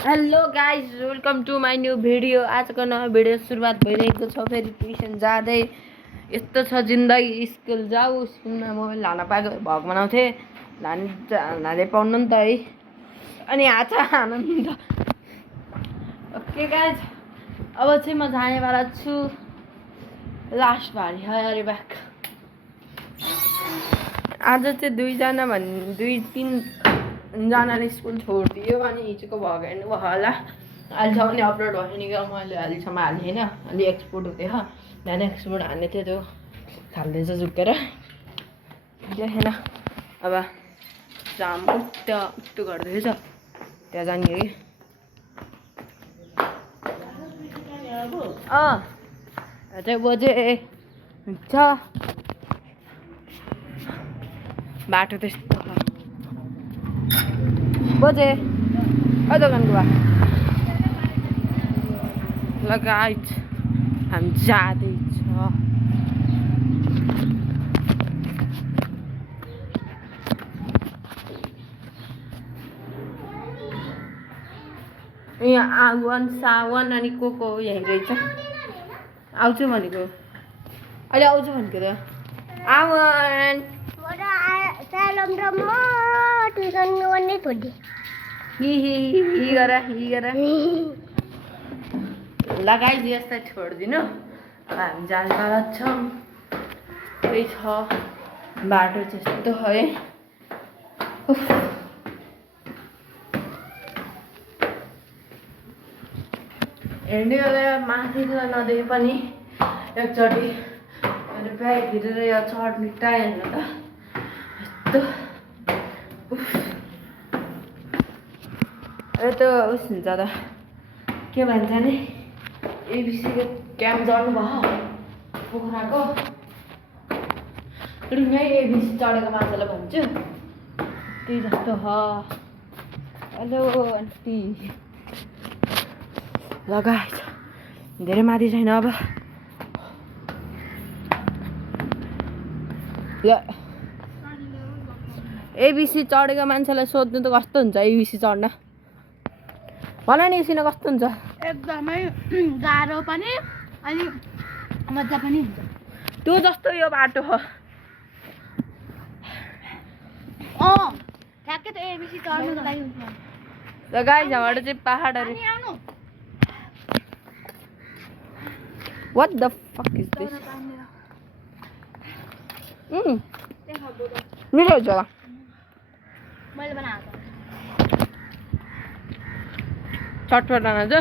Hello guys welcome to my new video. आजको नयाँ video सुरुवात भइरहेको छ। फेरि ट्युसन जाँदै यस्तो छ जिन्दगी। स्कुल जाऊ, स्कुलमा मोबाइल हाल्न पाएको भग बनाउँथे, हाल्नै पाउनु नि त है। अनि हात हान नि त। ओके गाइज, अब चाहिँ म जानेवाला छु लास्ट भारी हरे ब्याक। आज चाहिँ दुई तिनजनाले स्कुल छोडिदियो अनि हिजोको भग हेर्नुभयो होला। अहिलेसम्म नि अपलोड भयो नि क्या, मैले अहिलेसम्म हालेँ होइन। अलि एक्सपोर्ट हुँदैछ, बिहान एक्सपोर्ट हाल्ने थियो, त्यो थाल्दैछ झुकेर देखेन। अब जाम उठ्यो गर्दैछ, त्यहाँ जाने कि अझै बजे हुन्छ। बाटो त्यस्तो बजे दोकानको बा लगाइत हामी जाँदैछ। यहाँ आवन सावन अनि को यहीँ रहेछ। आउँछु भनेको, अहिले आउँछु भनेको त आवन लगाइज यसलाई छोडिदिनु। अब हामी जानेवाला छौँ। त्यही छ बाटो त्यस्तो है। हेर्ने बेला माथि त नदिए पनि एकचोटि अनि ब्याग हिँडेर यहाँ चढ्ने टाइम त यस्तो यस्तो उस हुन्छ त के भन्छ नि, एबिसीको क्याम्प जानु भयो पोखराको। यहीँ एबिसी चढेको मान्छेलाई भन्छु त्यही जस्तो ह। हेलो आन्टी, लगाएछ धेरै माथि छैन। अब एबिसी चढेको मान्छेलाई सोध्नु त कस्तो हुन्छ एबिसी चढ्न, भन नि एकछिन कस्तो हुन्छ? एकदमै गाह्रो पनि अनि मजा पनि हुन्छ। त्यो जस्तो यो बाटो हो। ठ्याक्कै त एबिसी चढ्नुको लागि हुन्छ। र गाइस हाम्रो चाहिँ पहाडहरू। What the fuck is this? मिठो हुन्छ होला। मैले बनाएको चटपट बनाउँछ।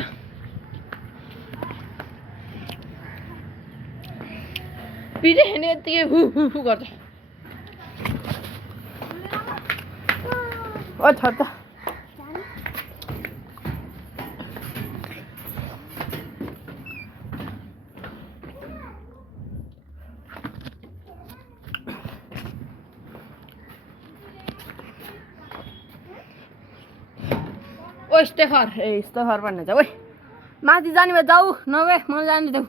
पिरे हेर्ने यत्तिकै हु गर्छ। ओ छ त ओ स्टेफर स्टेफर भन्ने छ। ओ माथि जाने भए जाऊ, नभए मलाई जाने देऊ।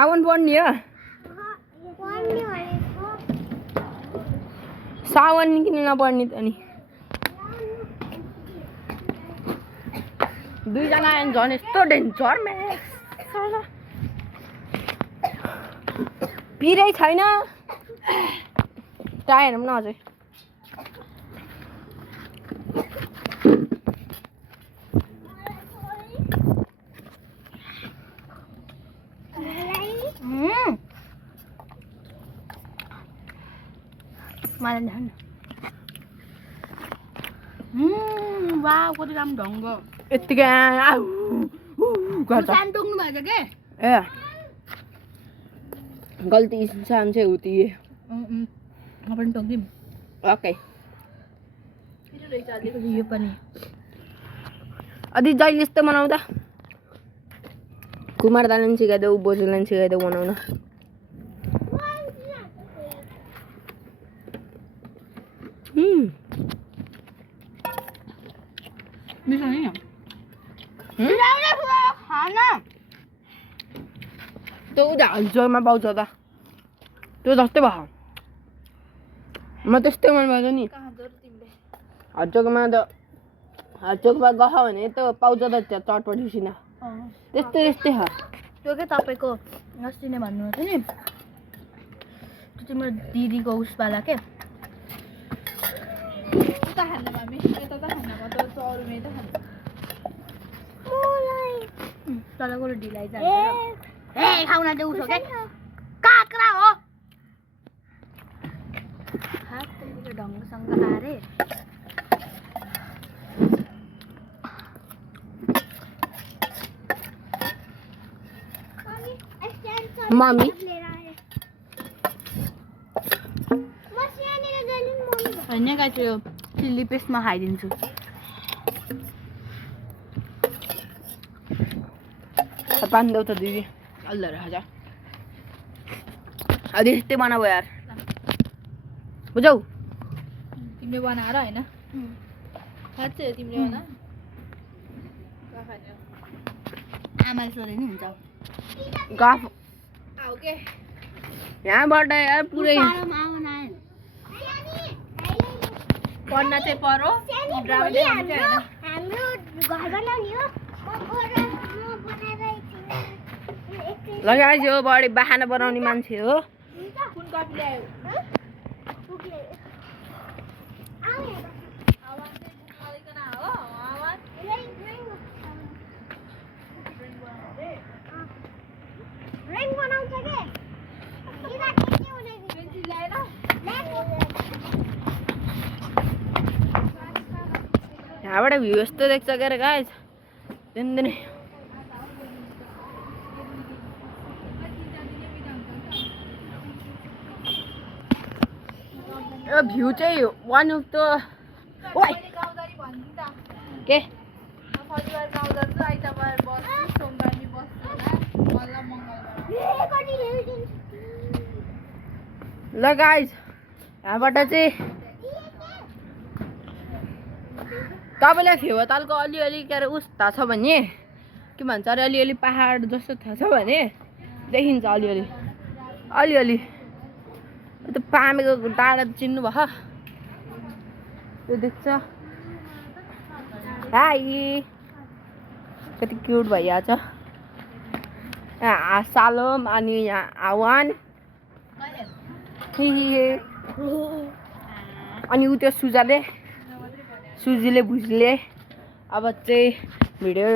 आउनु पर्ने हो। सावन किन नपर्ने त नि? दुईजना आयो झन् यस्तो डेन्जर म्याक्स पिरै छैन। टायर हेरौँ न अझै। मलाई ध्यान वा कति राम्रो ढङ्ग यत्तिकै गर्छ। टोक्नु भएछ के ए गल्ती इंसान से होती है। अपन टोक्दिम। ओके यो पनि अझै जहिले यस्तो बनाउँदा कुमार दाले पनि सिकाइदेऊ, बोजूलाई पनि सिकाइदेऊ बनाउन। मिठो नि खाना त्यो उता हल्चोमा पाउँछ त, त्यो जस्तै भयो। म त्यस्तै मन पर्छ नि हल्चोकोमा त चोकमा गह भने त पाउँछ त त्यहाँ चटपटी सिना त्यस्तै त्यस्तै छ त्यो के तपाईँको अस्ति नै भन्नुभएको थियो नि त्यो तिम्रो दिदीको उसवाला के तलको ढिलाइ जान्छ ए खाउन चाहिँ उसो के काक्रा हो हातले ढङ्गसँग आरे मम्मी होइन गाई त्यो चिल्ली पेस्टमा खाइदिन्छु पानी दो तो दीदी अल्लाह रहा जा अरे रिश्ते बनाओ यार बुझाऊ तिमीले बनाएर हैन खान्छ तिमीले बना आमाले सोधे नि हुन्छ गफ आऊ के यहाँबाट यार पुरै पढ्न चाहिँ परो ड्रामाले हुन्छ हैन हाम्रो घर बनाउने हो लगाइज हो बढी बाहाना बनाउने मान्छे हो कुन कपी ल्यायो रेन बनाउँछ के यहाँबाट भ्यू यस्तो देख्छ के अरे गाइज दिनदिनै यो भ्यू चाहिँ वान अफ द ओइ के ल गाइज यहाँबाट चाहिँ तपाईँलाई फेवातालको अलिअलि के अरे उस थाहा छ भने के भन्छ अरे अलिअलि पहाड जस्तो थाहा छ भने देखिन्छ अलिअलि अलिअलि त्यो पामेको डाँडा चिन्नु भयो त्यो देख्छ हाई कति क्युट भइहाल्छ यहाँ सालोम अनि यहाँ आवान अनि उ त्यो सुजीले भुजीले अब चाहिँ भिडियो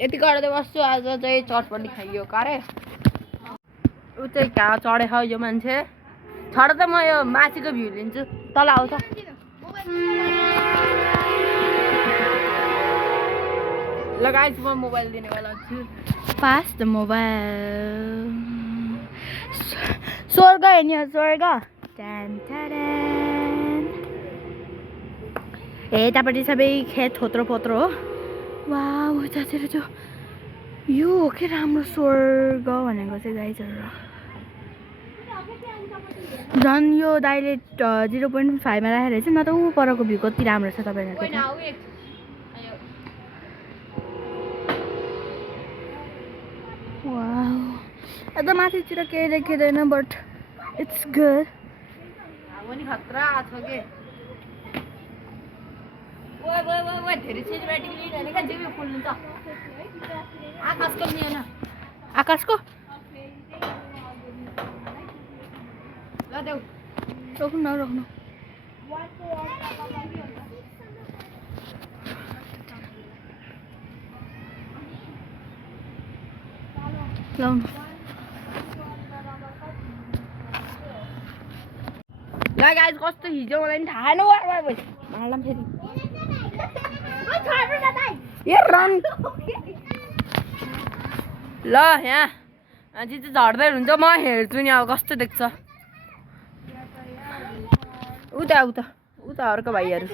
यति गर्दै बस्छु आज चाहिँ चटपटी खाइयो कारे ऊ चाहिँ कहाँ चढेछ यो मान्छे छड त म यो माथिको भ्यू लिन्छु तल आउँछ ल गाइस म मोबाइल दिने बेला छु पास द मोबाइल स्वर्ग हेर्ने स्वर्ग ए यतापट्टि सबै खेत थोत्रो फोत्रो हो वा उतातिर त्यो यो हो के राम्रो स्वर्ग भनेको चाहिँ गाइजहरू झन् यो दाइले 0.5 मा राखेर चाहिँ न त ऊ परको भ्यू कति राम्रो छ तपाईँहरूको वाउ एकदम माथितिर केही देखिँदैन बट इट्स गुड पनि खतरा छ के ओए ओए ओए ओए धेरै चाहिँ ब्याटिङ लिने का जिउ फुल्नु छ आकाशको नि हैन आकाशको ल देऊ रोक्नु लाउनु ल गाइस कस्तो हिजो मलाई नि थाहा छैन वार वार मार्लाम फेरि ए रन ल यहाँ अझै चाहिँ झर्दै हुन्छ म हेर्छु नि अब कस्तो देख्छ उता उता उता अर्को भाइहरू यता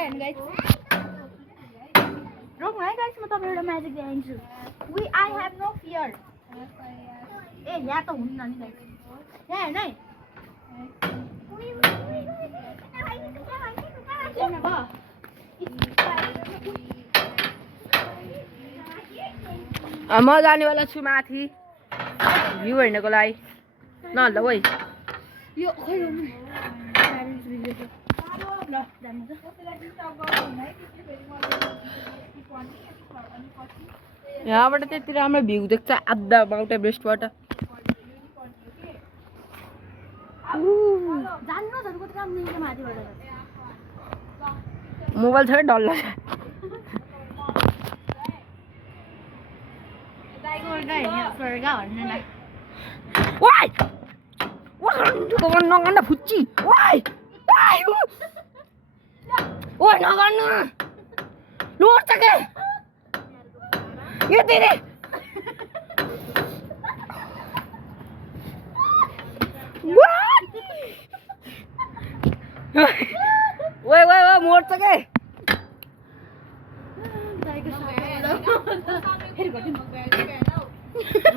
हेर्नु गाइस रोक्नु है गाइस म तपाईलाई एउटा म्याजिक देखाइदिन्छु आई हेभ नो फियर ए यहाँ त हुन्न नि गाइस यहाँ हेर्नु है म जानेवाला छु माथि भ्यू हेर्नको लागि न ल ओइ यो खै गर्नु ल जानु त यहाँबाट त्यति राम्रो भ्यू देख्छ आधा माउन्ट एभरेस्टबाट जान्नु त कति राम्रो देखिन्छ माथिबाट मोबाइल छ डर लाग्छ स्वर्ग भन्नु न वाइ नगर्नु फुच्ची वाइ ओइ नगर्नु लुट्छ के यो दिने ओइ मोड्छ के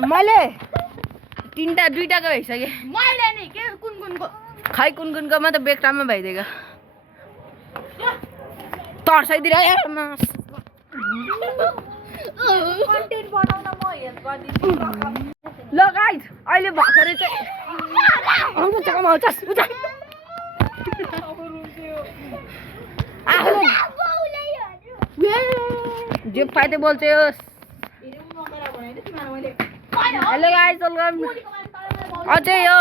मैले दुईटाको भइसकेँ मैले नि के कुनको खै कुनको त बेक्टामा भइदिएको तर्साइदिएर ल गाइस अहिले भर्खरै चाहिँ जे पाइते बोल्छ हेलो गाइस वेलकम अझै यो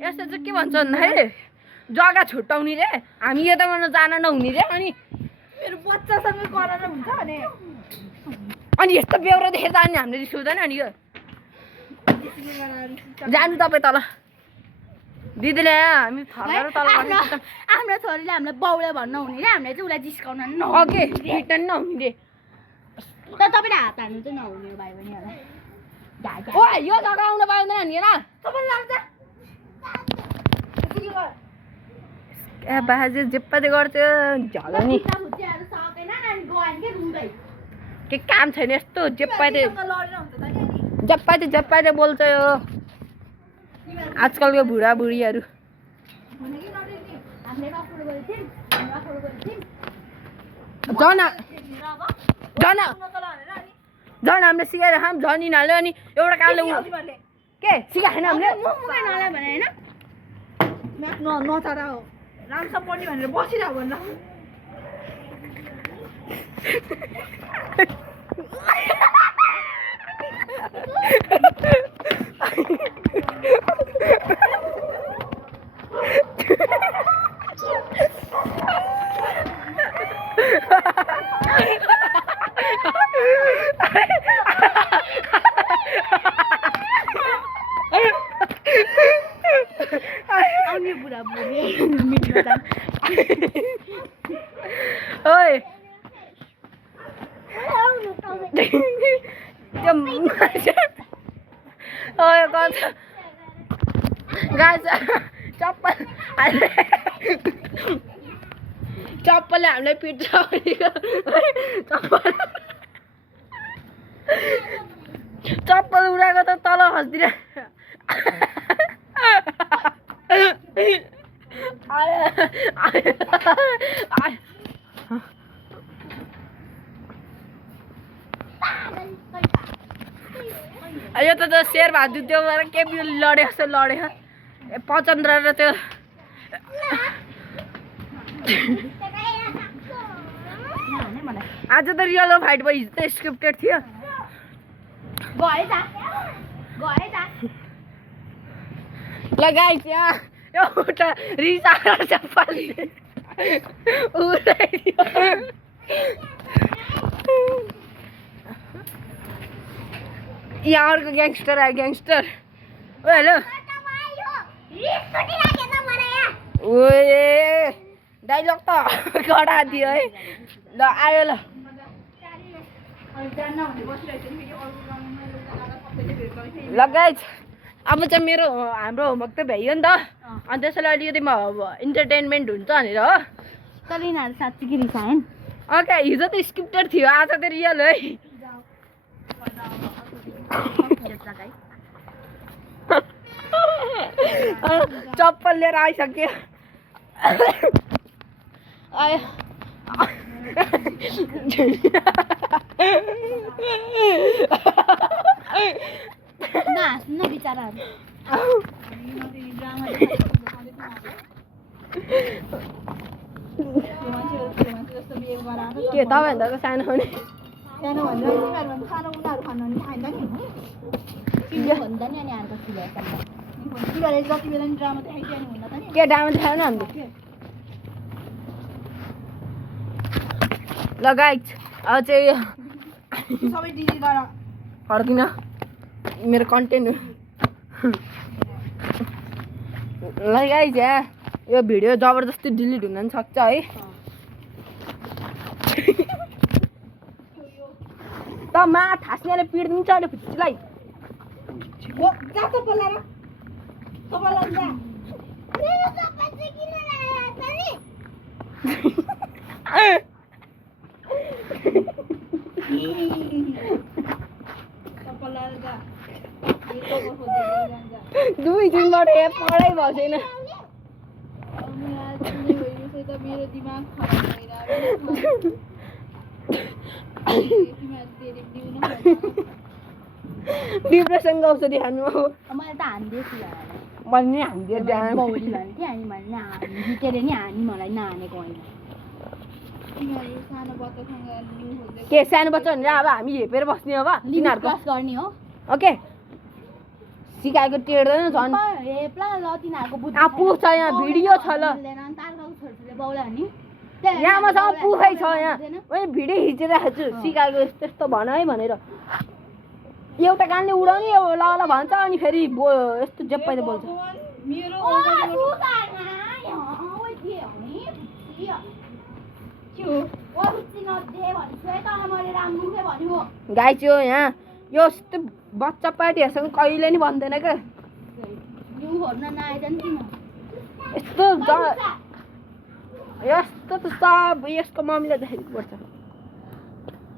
यस्तो चाहिँ के भन्छ भन्दाखेरि जग्गा छुट्याउने रे हामी यताबाट जान नहुने रे अनि मेरो बच्चासँग गरेर हुन्छ भने अनि यस्तो बेहोरा देखेर जाने हामीले रिस हुँदैन नि यो जानु तपाईँ तल दिदीले हामी फर्केर तल हाम्रो छोरीले हामीलाई बाउले भन्न हुने रे हामीले चाहिँ उसलाई जिस्काउन ओके रिटर्न नहुने रे तर तपाईँले हात हाल्नु चाहिँ नहुने भाइ बहिनीहरूलाई ओ यो जग्गा आउन पाउँदैन नि होइन ए बाजे जे पनि गर्थ्यो झगडा नि के काम छैन यस्तो जप्पाते बोल्छ यो आजकलको बुढाबुढीहरू झन् हामीले सिकाएर खाम झन् यिनीहरूले अनि एउटा कामले के सिकाएन हामीले नचरा हो राम्रोसँग पढ्ने भनेर बसिरह भन्न आउने बुढा बुढी ओइ ओए कता गाइस चप्पलले हामीलाई पिट्छ चप्पल उडाएको त तल खस्दिन यो त शेर बहादुर त्यो गरेर के लड्यो जस्तो लड्यो पचन्द्र र त्यो आज त रियल फाइट भयो हिजो त स्क्रिप्टेड थियो ल गाइस यहाँ एउटा रिसाएर चप्पलले उडाइदियो यहाँ अर्को ग्याङ्स्टर आयो ग्याङ्स्टर ओ हेलो ओए डाइलग त कडा दियो है ल आयो ल गाइस अब चाहिँ मेरो हाम्रो होमवर्क त भ्याइयो नि त अनि त्यसैले अलिकति इन्टरटेनमेन्ट हुन्छ भनेर हो तर यिनीहरू साँच्ची कि रिसाएन ओके हिजो त स्क्रिप्टेड थियो आज त रियल है चप्पल लिएर आइसक्यो आयो नहाँस्नु न बिचराहरू के तपाईँभन्दा त सानो हो नि सानो भन्दा तिमीहरू सानो उनीहरू खानु नि खाइँदा नि भन्दा नि अनि हाल्छ तिमीहरूले जति बेला नि ड्रामा देखाइदियो नि हुन त नि के डामा देखायो न हामीले ल गाइज अब चाहिँ सबै दिदीबाट फर्किन मेरो कन्टेन्ट हो ल गाइज यो भिडियो जबरजस्ती डिलिट हुन पनि सक्छ है त मा ठास्नेले पिट्दिन्छ अरे फुच्चीलाई जा त बोलाएर तपाईँलाई जा मेरो सबै चाहिँ किन ल्याएको नि तपाईँलाई जा दुई दिनबाट पढाइ भएको छैन मेरो दिमाग खराब डिप्रेसनको औषधि खानु हो मैले त हान्दिएँ मैले नि हानिदियो त्यहाँ बौली भन्थेँ अनि मैले जितेर नि हानी मलाई नहानेको होइन सानो बच्चासँग के सानो बच्चा भनेर अब हामी हेपेर बस्ने हो तिनीहरूको क्लास गर्ने हो ओके सिकाएको टेर्दैन झन् हेप्ला ल तिनीहरूको बुद्धि आफू छ यहाँ भिडियो छ ल छोरीले बाउला नि यहाँ मसँग पुखै छ यहाँ मैले भिडियो खिचिरहेको छु सिकाएको यस्तो यस्तो भन है भनेर एउटा कानले उडाउने ल ल भन्छ अनि फेरि यस्तो जे पहिला बोल्छ गाई चाहिँ यहाँ यो यस्तो बच्चा पार्टीहरूसँग कहिले नि भन्दैन क्या यस्तो यस्तो त सब यसको मम्मीलाई देखेको पर्छ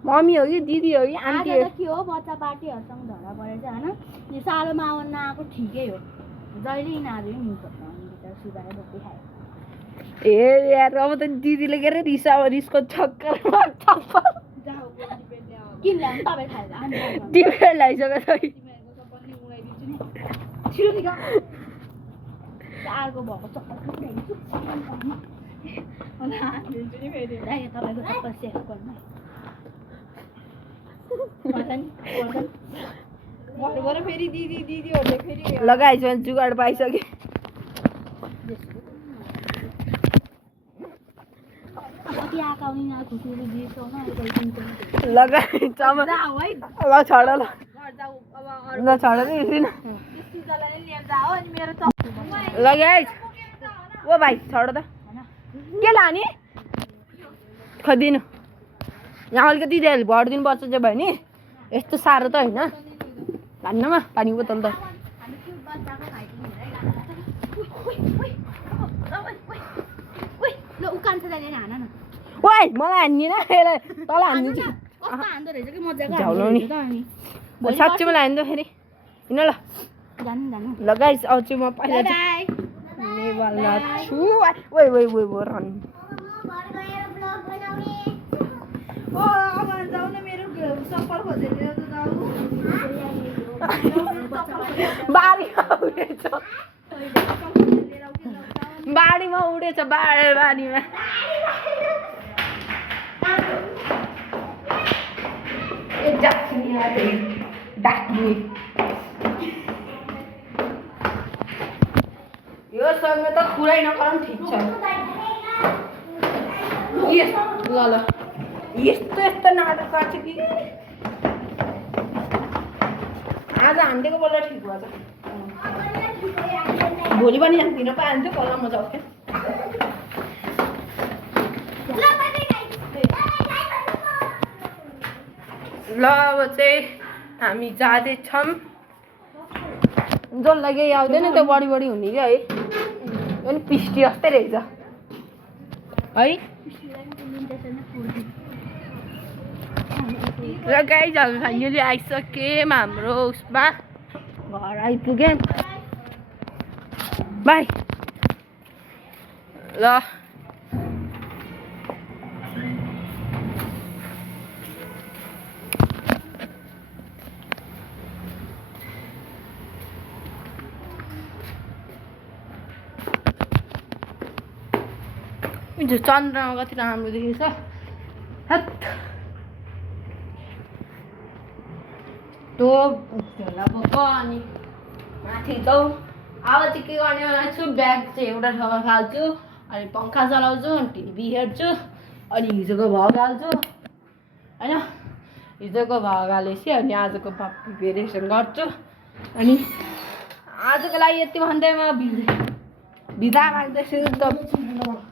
मम्मी हो कि दिदी हो कि आन्टी हो के हो बच्चा पार्टीहरूसँग झगडा परेर चाहिँ होइन यो सालोमा आउनु नआएको ठिकै हो जहिले यिनीहरू मिल्छ सुधाएर बस्दै खायो ए यार अब त दिदीले के अरे रिसको चक्करमा किन ल्याउनु तपाईँ खाएर डिपेन्ड लगाइसकेको छ अर्को भएको चक्कर तपाईँको चक्कर सेयर गर्नु फेरि दिदीहरूले फेरि लगाइस भने जुगाड पाइसके लगाइ ल छोड ल छोड लगाइस ओ भाइ छोड त के लाने खदिनु यहाँ अलिकति भरिदिनु पर्छ चाहिँ भयो नि यस्तो साह्रो त होइन लान्नमा पानी बोतल त ओइ मलाई हान्दिन तल हानिदिन्छु साँच्चै मलाई हान्दियो फेरि हिँड ल लगाइस अब चाहिँ म पहिला नेवाला छु ओइ ओइ ओइ ओइ रन बारीमा उडेछ बारीमा योसँग त कुरै नगरौँ ठिक छ ल ल यस्तो यस्तो नाटक गर्छ कि आज हानिदिएको बेला ठिक भएछ भोलि पनि हान्दिन पाइन्थ्यो कल्ल मजा आउँथ्यो ल अब चाहिँ हामी जाँदैछौँ जसलाई केही आउँदैन त्यो बढी बढी हुने क्या है अनि पिस्टी जस्तै रहेछ है र गाइज हामी फाइनली आइसक्यौँ हाम्रो उसमा घर आइपुग्यौँ बाई ल हिजो चन्द्रमा कति राम्रो देखेछ हत् टोप झोला बोक अनि माथि जाउँ अब चाहिँ के गर्ने भनेको छु ब्याग चाहिँ एउटा ठाउँमा फाल्छु अनि पङ्खा चलाउँछु अनि टिभी हेर्छु अनि हिजोको भग हाल्छु होइन हिजोको भग हालेपछि अनि आजको प्रिपेरेसन गर्छु अनि आजको लागि यति भन्दै म बिदा माग्दैछु